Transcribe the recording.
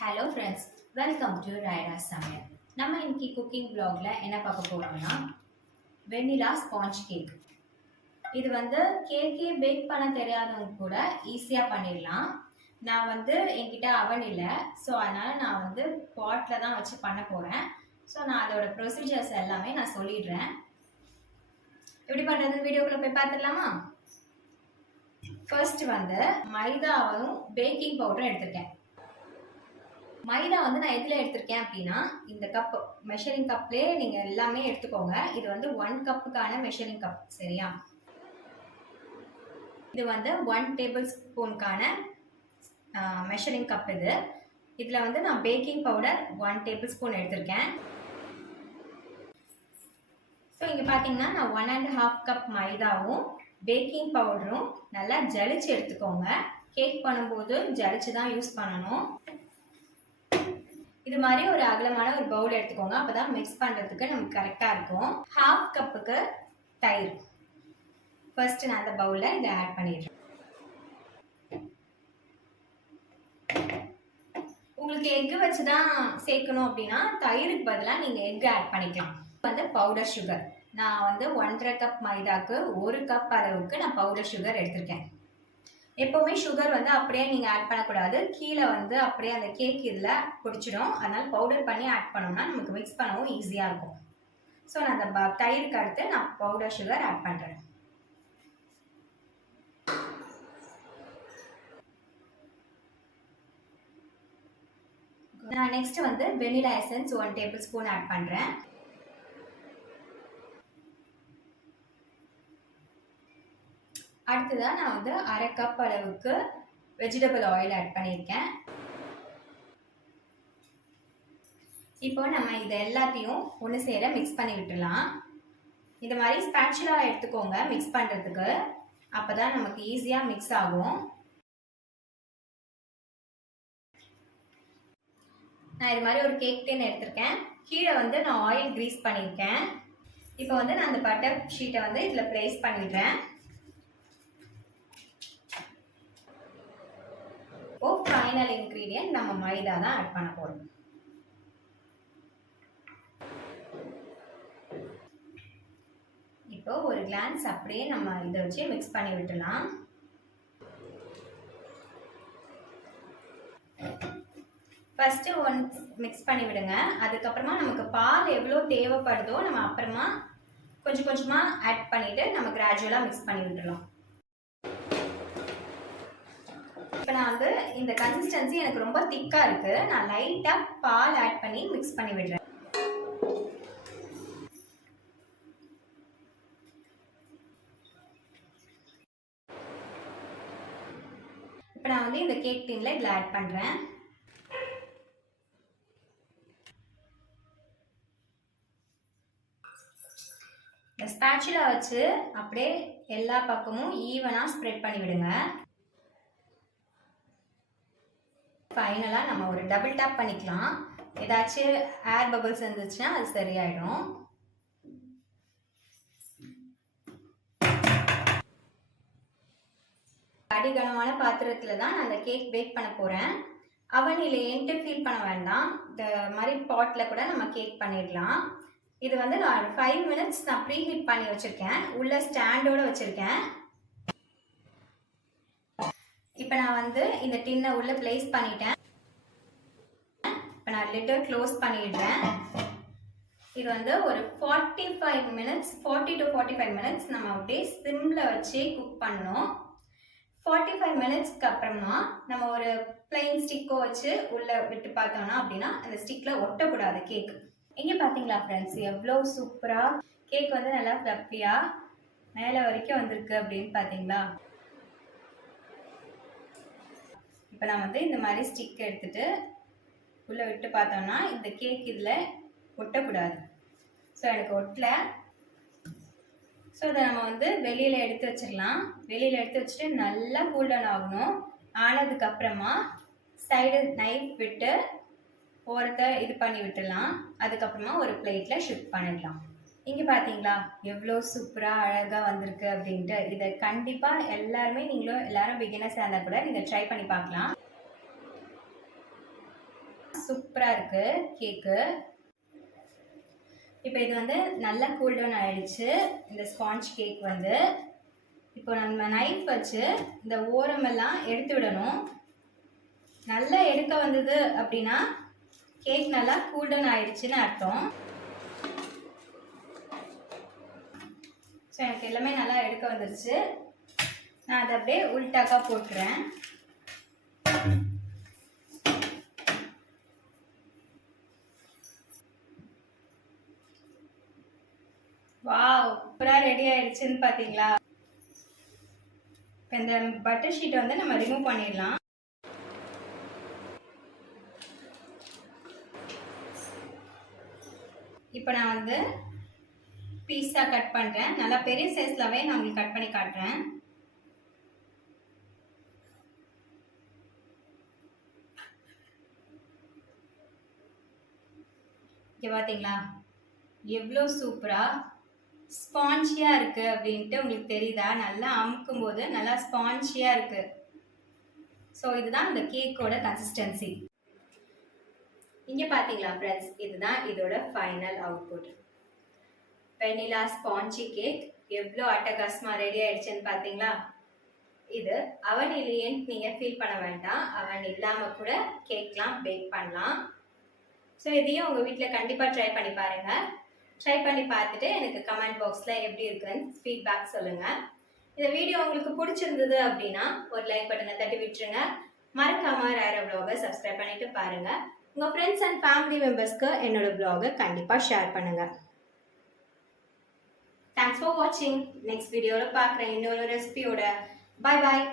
Hello friends, welcome to ராயரா சமையல். நம்ம இன்னைக்கு குக்கிங் vlogல என்ன பார்க்க போறோம்னா வெண்ணிலா ஸ்பாஞ்ச் கேக். இது கேக்கே பேக் பண்ண தெரியாதவங்க கூட ஈஸியாக பண்ணிடலாம். நான் என்கிட்ட அவன் இல்லை, ஸோ அதனால நான் பாட்டில் தான் வச்சு பண்ண போகிறேன். ஸோ நான் அதோட ப்ரொசீஜர்ஸ் எல்லாமே நான் சொல்லிடுறேன். எப்படி பண்ணுறதுன்னு வீடியோக்குள்ளே போய் பார்த்துடலாமா? ஃபர்ஸ்ட் மைதாவும் பேக்கிங் பவுடரும் எடுத்திருக்கேன். மைதா நான் எதில் எடுத்திருக்கேன் அப்படின்னா, இந்த கப் மெஷரிங் கப்லேயே நீங்கள் எல்லாமே எடுத்துக்கோங்க. இது 1 கப்புக்கான மெஷரிங் கப், சரியா? இது 1 டேபிள் ஸ்பூனுக்கான மெஷரிங் கப். இதில் நான் பேக்கிங் பவுடர் 1 டேபிள் ஸ்பூன் எடுத்திருக்கேன். ஸோ இங்கே பார்த்தீங்கன்னா நான் 1½ கப் மைதாவும் பேக்கிங் பவுடரும் நல்லா ஜலிச்சு எடுத்துக்கோங்க. கேக் பண்ணும்போது ஜலிச்சு தான் யூஸ் பண்ணணும். இது மாதிரி ஒரு அகலமான ஒரு பவுல் எடுத்துக்கோங்க. அப்பதான் மிக்ஸ் பண்றதுக்கு நமக்கு கரெக்டா இருக்கும். 1/2 கப்புக்கு தயிர் ஃபர்ஸ்ட் நான் அந்த பவுல்ல இதை ஆட் பண்ணிடுறேன். உங்களுக்கு எக் வச்சுதான் சேர்க்கணும் அப்படின்னா தயிருக்கு பதிலாக நீங்க எக் ஆட் பண்ணிக்கலாம். பவுடர் சுகர் நான் 1½ கப் மைதாக்கு 1 கப் அளவுக்கு நான் பவுடர் சுகர் எடுத்திருக்கேன். எப்போவுமே சுகர் அப்படியே நீங்கள் ஆட் பண்ணக்கூடாது. கீழே அப்படியே அந்த கேக் இதில் பிடிச்சிடும். அதனால் பவுடர் பண்ணி ஆட் பண்ணோம்னா நமக்கு மிக்ஸ் பண்ணவும் ஈஸியாக இருக்கும். ஸோ நான் அந்த தயிருக்கு அடுத்து நான் பவுடர் சுகர் ஆட் பண்ணுறேன். நான் next vanilla essence 1 tablespoon add பண்ணுறேன். அடுத்ததான் நான் 1/2 கப் அளவுக்கு வெஜிடபிள் ஆயில் ஆட் பண்ணியிருக்கேன். இப்போ நம்ம இதை எல்லாத்தையும் ஒன்று சேர மிக்ஸ் பண்ணி விட்டுலாம். இந்த மாதிரி ஸ்பேச்சுலா எடுத்துக்கோங்க மிக்ஸ் பண்ணுறதுக்கு. அப்போ தான் நமக்கு ஈஸியாக மிக்ஸ் ஆகும். நான் இது மாதிரி ஒரு கேக் டின் எடுத்திருக்கேன். கீழே நான் ஆயில் கிரீஸ் பண்ணியிருக்கேன். இப்போ நான் அந்த பட்டர் ஷீட்டை இதில் ப்ளேஸ் பண்ணிடுறேன். ஃபைனல் இன்கிரீடியன்ட் நம்ம மைதா தான் ஆட் பண்ண போறோம். இப்போ ஒரு கிளான்ஸ் அப்படியே நம்ம இதை வச்சு மிக்ஸ் பண்ணி விட்டுலாம். ஃபர்ஸ்ட் மிக்ஸ் பண்ணி விடுங்க. அதுக்கப்புறமா நமக்கு பால் எவ்வளோ தேவைப்படுதோ நம்ம அப்புறமா கொஞ்சம் கொஞ்சமா ஆட் பண்ணிட்டு நம்ம கிராஜுவலா மிக்ஸ் பண்ணி விட்டுலாம். இப்போ நான் இந்த கன்சிஸ்டன்சி எனக்கு ரொம்ப திக்கா இருக்கு. நான் லைட்டா பால் ஆட் பண்ணி மிக்ஸ் பண்ணி விடுறேன். இப்போ நான் இந்த கேக் டின்ல இதில் ஆட் பண்றேன். இந்த ஸ்பேச்சுலா வச்சு அப்படியே எல்லா பக்கமும் ஈவனா ஸ்ப்ரெட் பண்ணி விடுங்க. ஃபைனலாக நம்ம ஒரு டபுள் டேப் பண்ணிக்கலாம். ஏதாச்சும் ஏர் பபிள்ஸ் இருந்துச்சுன்னா அது சரியாயிடும். அடிகனமான பாத்திரத்தில் தான் நான் அந்த கேக் பேக் பண்ண போகிறேன். அவன் இல்லையேன்ட்டு ஃபீல் பண்ண வேண்டாம். இந்த மாதிரி பாட்டில் கூட நம்ம கேக் பண்ணிடலாம். இது நான் 5 மினிட்ஸ் நான் ப்ரீ ஹீட் பண்ணி வச்சுருக்கேன். உள்ள ஸ்டாண்டோடு வச்சுருக்கேன். இப்போ நான் இந்த டின்னை உள்ள பிளேஸ் பண்ணிட்டேன். இப்போ நான் லிட்டை க்ளோஸ் பண்ணிடுறேன். இது ஒரு 40 to 45 மினிட்ஸ் நம்ம அப்படியே சிம்ல வச்சு குக் பண்ணணும். 45 மினிட்ஸ்க்கு அப்புறமா நம்ம ஒரு பிளெயின் ஸ்டிக்கோ வச்சு உள்ள விட்டு பார்த்தோம்னா அப்படின்னா அந்த ஸ்டிக்ல ஒட்டக்கூடாது கேக். இங்க பாத்தீங்களா ஃப்ரெண்ட்ஸ், எவ்வளோ சூப்பரா கேக் நல்லா ஃப்ளஃபியா மேலே வரைக்கும் வந்திருக்கு அப்படின்னு பார்த்தீங்களா? இப்போ நான் இந்த மாதிரி ஸ்டிக் எடுத்துட்டு உள்ளே விட்டு பார்த்தோம்னா இந்த கேக் இதில் ஒட்டக்கூடாது. ஸோ எனக்கு ஒட்டலை. ஸோ இதை நம்ம வெளியில் எடுத்து வச்சிடலாம். வெளியில் எடுத்து வச்சுட்டு நல்லா கூல் டவுன் ஆகணும். ஆனதுக்கப்புறமா சைடு நைஃப் விட்டு ஓரத்தை இது பண்ணி விட்டுடலாம். அதுக்கப்புறமா ஒரு பிளேட்டில் ஷிஃப்ட் பண்ணிடலாம். இங்கே பார்த்தீங்களா எவ்வளோ சூப்பராக அழகாக வந்திருக்கு அப்படின்ட்டு. இதை கண்டிப்பாக எல்லாரும் பிகினர்ஸாக இருந்தால் கூட நீங்கள் ட்ரை பண்ணி பார்க்கலாம். சூப்பராக இருக்குது கேக்கு. இப்போ இது வந்து நல்லா கூல் டவுன் ஆயிடுச்சு இந்த ஸ்பாஞ்ச் கேக் வந்து. இப்போ நம்ம நைஃப் வச்சு இந்த ஓரமெல்லாம் எடுத்து விடணும். நல்லா எடுக்க வந்தது அப்படின்னா கேக் நல்லா கூல் டவுன் ஆயிடுச்சுன்னு அர்த்தம். ஸோ எனக்கு எல்லாமே நல்லா எடுக்க வந்துருச்சு. நான் அதை அப்படியே உள்டாக்கா போட்டுறேன். வாவ், சூப்பராக ரெடி ஆயிடுச்சுன்னு பார்த்தீங்களா? இப்போ இந்த பட்டர் ஷீட்டை வந்து நம்ம ரிமூவ் பண்ணிடலாம். இப்போ நான் வந்து பீஸா கட் பண்ணுறேன். நல்லா பெரிய சைஸ்லவே நான் உங்களுக்கு கட் பண்ணி காட்டுறேன். இங்கே பார்த்தீங்களா எவ்வளோ சூப்பராக ஸ்பான்ஜியாக இருக்குது அப்படின்ட்டு உங்களுக்கு தெரியுதா? நல்லா அமுக்கும் போது நல்லா ஸ்பான்ஜியாக இருக்குது. ஸோ இதுதான் இந்த கேக்கோட கன்சிஸ்டன்சி. இங்கே பார்த்தீங்களா ஃப்ரெண்ட்ஸ், இதுதான் இதோட final output. Vanilla spongy cake எவ்வளோ அட்டகாசமாக ரெடி ஆயிடுச்சுன்னு பார்த்தீங்களா? இது அவன் இல்லையேன்னு நீங்கள் ஃபீல் பண்ண வேண்டாம். அவன் இல்லாமல் கூட கேக்லாம் பேக் பண்ணலாம். ஸோ இதையும் உங்கள் வீட்டில் கண்டிப்பாக ட்ரை பண்ணி பாருங்கள். ட்ரை பண்ணி பார்த்துட்டு எனக்கு கமெண்ட் பாக்ஸில் எப்படி இருக்குன்னு ஃபீட்பேக் சொல்லுங்கள். இந்த வீடியோ உங்களுக்கு பிடிச்சிருந்தது அப்படின்னா ஒரு லைக் பட்டனை தட்டி விட்டுருங்க. மறக்காமல் ராயரா vlog சப்ஸ்கிரைப் பண்ணிட்டு பாருங்கள். உங்கள் ஃப்ரெண்ட்ஸ் அண்ட் ஃபேமிலி மெம்பர்ஸ்க்கு என்னோட vlog கண்டிப்பாக ஷேர் பண்ணுங்கள். தேங்க்ஸ் ஃபார் வாட்சிங். நெக்ஸ்ட் வீடியோவில் பார்க்குறேன் இன்னொரு ரெசிபியோட. பாய் பாய்.